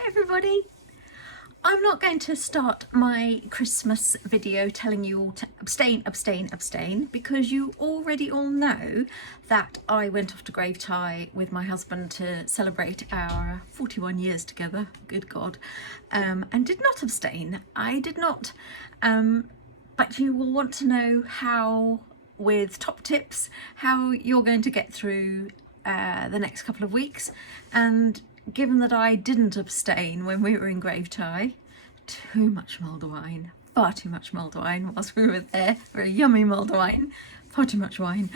Hi everybody! I'm not going to start my Christmas video telling you all to abstain, abstain, abstain, because you already all know that I went off to Gravetie with my husband to celebrate our 41 years together, good God, and did not abstain. I did not, but you will want to know how, with top tips, how you're going to get through the next couple of weeks. And given that I didn't abstain when we were in Gravetie, too much mulled wine, far too much mulled wine whilst we were there, very yummy mulled wine, far too much wine.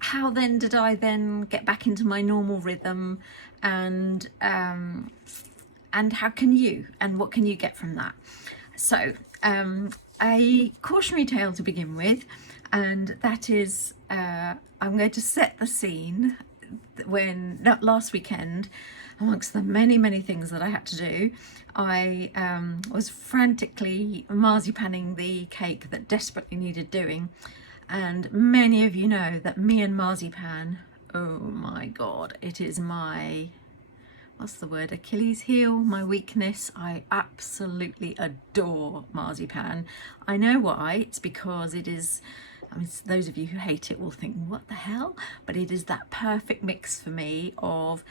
How then did I then get back into my normal rhythm, and how can you, and what can you get from that? So a cautionary tale to begin with, and that is I'm going to set the scene when last weekend, amongst the many things that I had to do, I was frantically marzipaning the cake that desperately needed doing. And many of you know that me and marzipan, oh my God, it is my, what's the word, Achilles heel, my weakness. I absolutely adore marzipan. I know why. It's because it is, I mean, those of you who hate it will think, what the hell? But it is that perfect mix for me of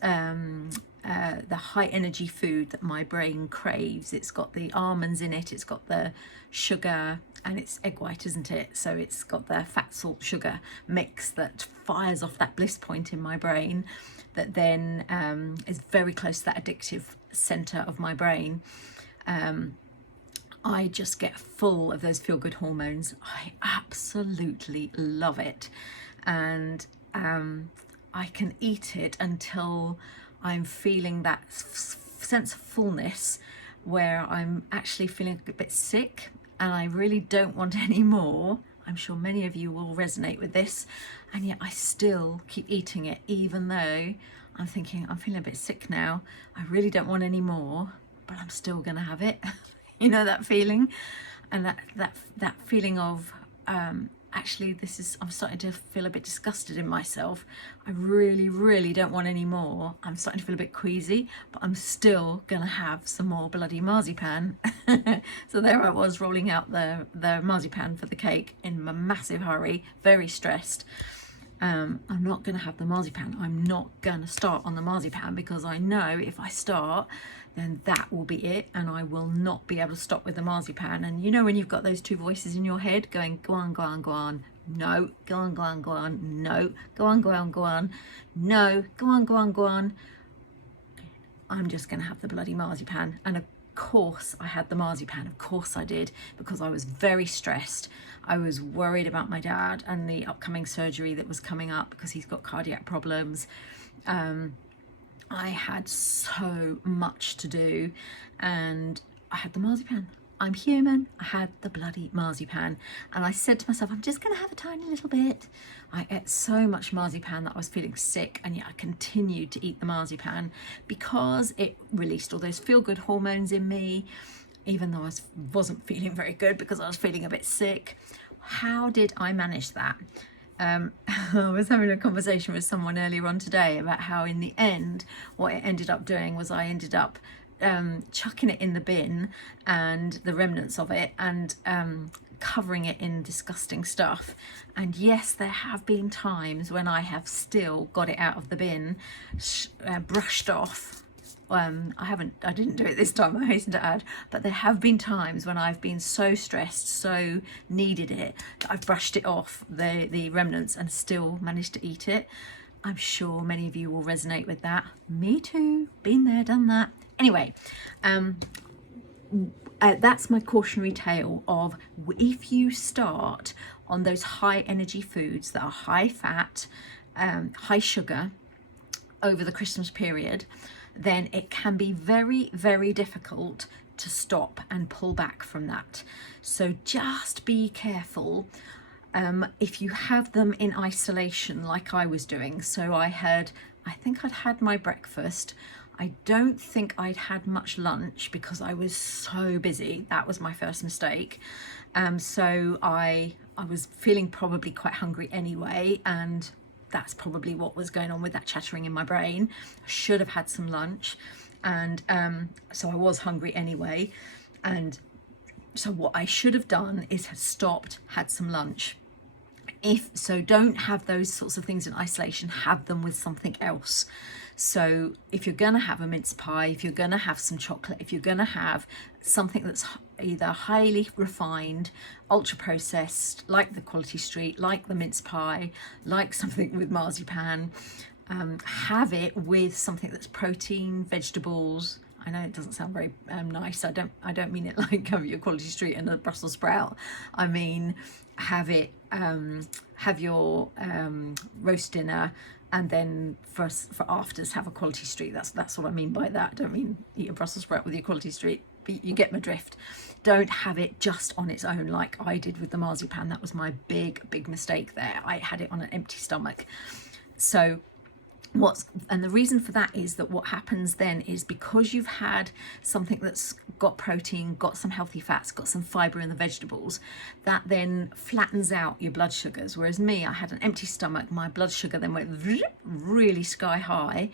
the high energy food that my brain craves. It's got the almonds in it, it's got the sugar, and it's egg white, isn't it? So it's got the fat, salt, sugar mix that fires off that bliss point in my brain that then is very close to that addictive center of my brain. I just get full of those feel-good hormones. I absolutely love it. And I can eat it until I'm feeling that sense of fullness where I'm actually feeling a bit sick and I really don't want any more. I'm sure many of you will resonate with this, and yet I still keep eating it even though I'm thinking I'm feeling a bit sick now. I really don't want any more, but I'm still gonna have it. You know that feeling, and that feeling of actually I'm starting to feel a bit disgusted in myself. I really don't want any more. I'm starting to feel a bit queasy, but I'm still gonna have some more bloody marzipan. So there I was, rolling out the marzipan for the cake in a massive hurry, very stressed. I'm not going to have the marzipan. I'm not going to start on the marzipan, because I know if I start, then that will be it, and I will not be able to stop with the marzipan. And you know when you've got those two voices in your head going, go on, go on, go on, no, go on, go on, go on, no, go on, go on, go on, no, go on, go on, go on. I'm just going to have the bloody marzipan. And of course I had the marzipan, of course I did, because I was very stressed. I was worried about my dad and the upcoming surgery that was coming up because he's got cardiac problems. I had so much to do, and I had the marzipan. I'm human. I had the bloody marzipan, and I said to myself, I'm just going to have a tiny little bit. I ate so much marzipan that I was feeling sick, and yet I continued to eat the marzipan because it released all those feel-good hormones in me, even though I wasn't feeling very good because I was feeling a bit sick. How did I manage that? I was having a conversation with someone earlier on today about how in the end what it ended up doing was I ended up chucking it in the bin, and the remnants of it, and covering it in disgusting stuff. And yes, there have been times when I have still got it out of the bin, brushed off. I didn't do it this time, I hasten to add, but there have been times when I've been so stressed, so needed it, that I've brushed it off, the remnants, and still managed to eat it. I'm sure many of you will resonate with that. Me too, been there, done that. Anyway, that's my cautionary tale of, if you start on those high energy foods that are high fat, high sugar over the Christmas period, then it can be very difficult to stop and pull back from that. So just be careful if you have them in isolation like I was doing. So I think I'd had my breakfast. I don't think I'd had much lunch because I was so busy. That was my first mistake. So I was feeling probably quite hungry anyway, and that's probably what was going on with that chattering in my brain. I should have had some lunch. And so I was hungry anyway. And so what I should have done is have stopped, had some lunch. If so, don't have those sorts of things in isolation, have them with something else. So if you're going to have a mince pie, if you're going to have some chocolate, if you're going to have something that's either highly refined, ultra processed, like the Quality Street, like the mince pie, like something with marzipan, have it with something that's protein, vegetables. I know it doesn't sound very nice. I don't mean it like have your Quality Street and a Brussels sprout. I mean have it have your roast dinner, and then for afters have a Quality Street. That's what I mean by that. I don't mean eat a Brussels sprout with your Quality Street. But you get my drift. Don't have it just on its own like I did with the marzipan. That was my big mistake there. I had it on an empty stomach. So and the reason for that is that what happens then is, because you've had something that's got protein, got some healthy fats, got some fiber in the vegetables, that then flattens out your blood sugars. Whereas me, I had an empty stomach, my blood sugar then went really sky high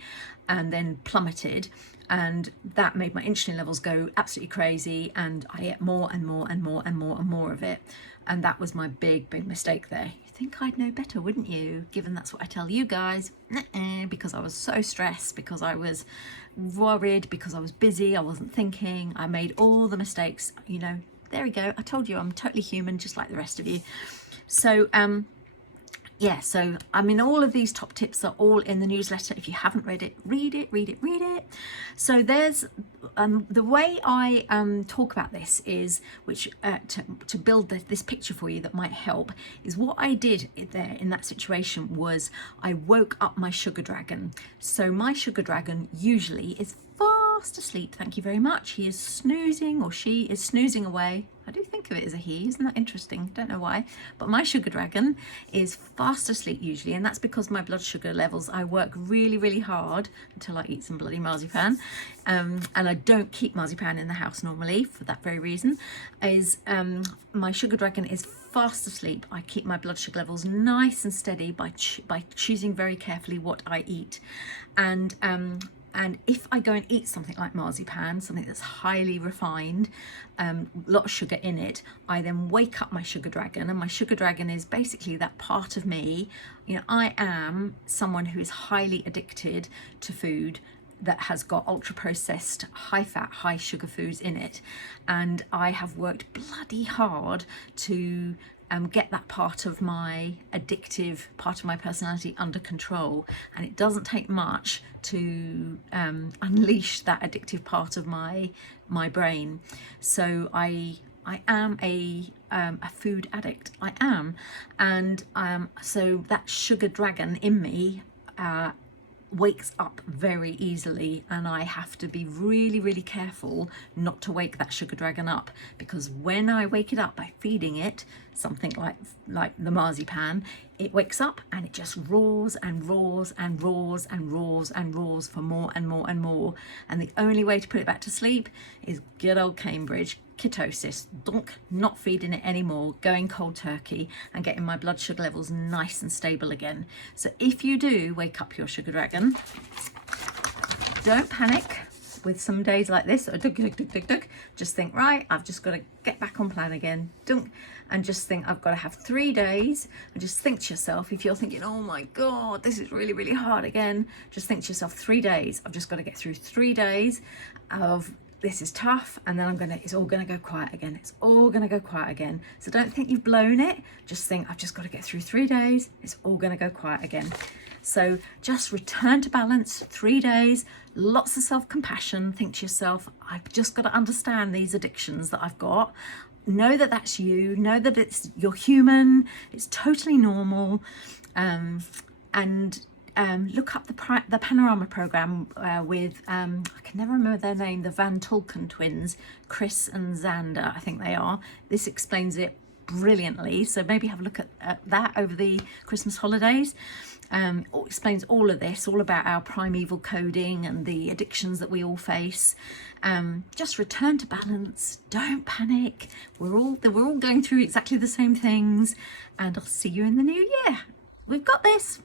and then plummeted, and that made my insulin levels go absolutely crazy, and I ate more and more and more and more and more of it. And that was my big mistake there. You think I'd know better, wouldn't you? Given that's what I tell you guys. Because I was so stressed, because I was worried, because I was busy, I wasn't thinking, I made all the mistakes. You know, there we go. I told you I'm totally human, just like the rest of you. So yeah, so I mean, all of these top tips are all in the newsletter. If you haven't read it, read it. So there's the way I talk about this is, which to build this picture for you that might help, is what I did there in that situation was I woke up my sugar dragon. So my sugar dragon usually is fast asleep, thank you very much. He is snoozing, or she is snoozing away. I do think of it as a he, isn't that interesting? Don't know why, but my sugar dragon is fast asleep usually, and that's because my blood sugar levels, I work really hard until I eat some bloody marzipan, and I don't keep marzipan in the house normally for that very reason, is my sugar dragon is fast asleep. I keep my blood sugar levels nice and steady by choosing very carefully what I eat. And if I go and eat something like marzipan, something that's highly refined, a lot of sugar in it, I then wake up my sugar dragon. And my sugar dragon is basically that part of me. You know, I am someone who is highly addicted to food that has got ultra processed, high fat, high sugar foods in it. And I have worked bloody hard to get that part of my addictive part of my personality under control, and it doesn't take much to unleash that addictive part of my brain. So I am a food addict. I am, and so that sugar dragon in me wakes up very easily, and I have to be really careful not to wake that sugar dragon up, because when I wake it up by feeding it something like the marzipan, it wakes up and it just roars and roars and roars and roars and roars for more and more and more. And the only way to put it back to sleep is good old Cambridge ketosis, not feeding it anymore, going cold turkey and getting my blood sugar levels nice and stable again. So if you do wake up your sugar dragon, don't panic with some days like this. Just think, right, I've just got to get back on plan again. And just think, I've got to have 3 days. And just think to yourself, if you're thinking, oh my God, this is really hard again, just think to yourself, 3 days. I've just got to get through 3 days of this is tough, and then it's all gonna go quiet again. It's all gonna go quiet again. So don't think you've blown it. Just think, I've just got to get through 3 days. It's all gonna go quiet again. So just return to balance, 3 days, lots of self-compassion. Think to yourself, I've just got to understand these addictions that I've got. Know that that's you. Know that you're human. It's totally normal. Look up the Panorama program with, I can never remember their name, the Van Tulken twins, Chris and Xander, I think they are. This explains it brilliantly. So maybe have a look at that over the Christmas holidays. Explains all of this, all about our primeval coding and the addictions that we all face. Just return to balance. Don't panic. We're all going through exactly the same things, and I'll see you in the new year. We've got this.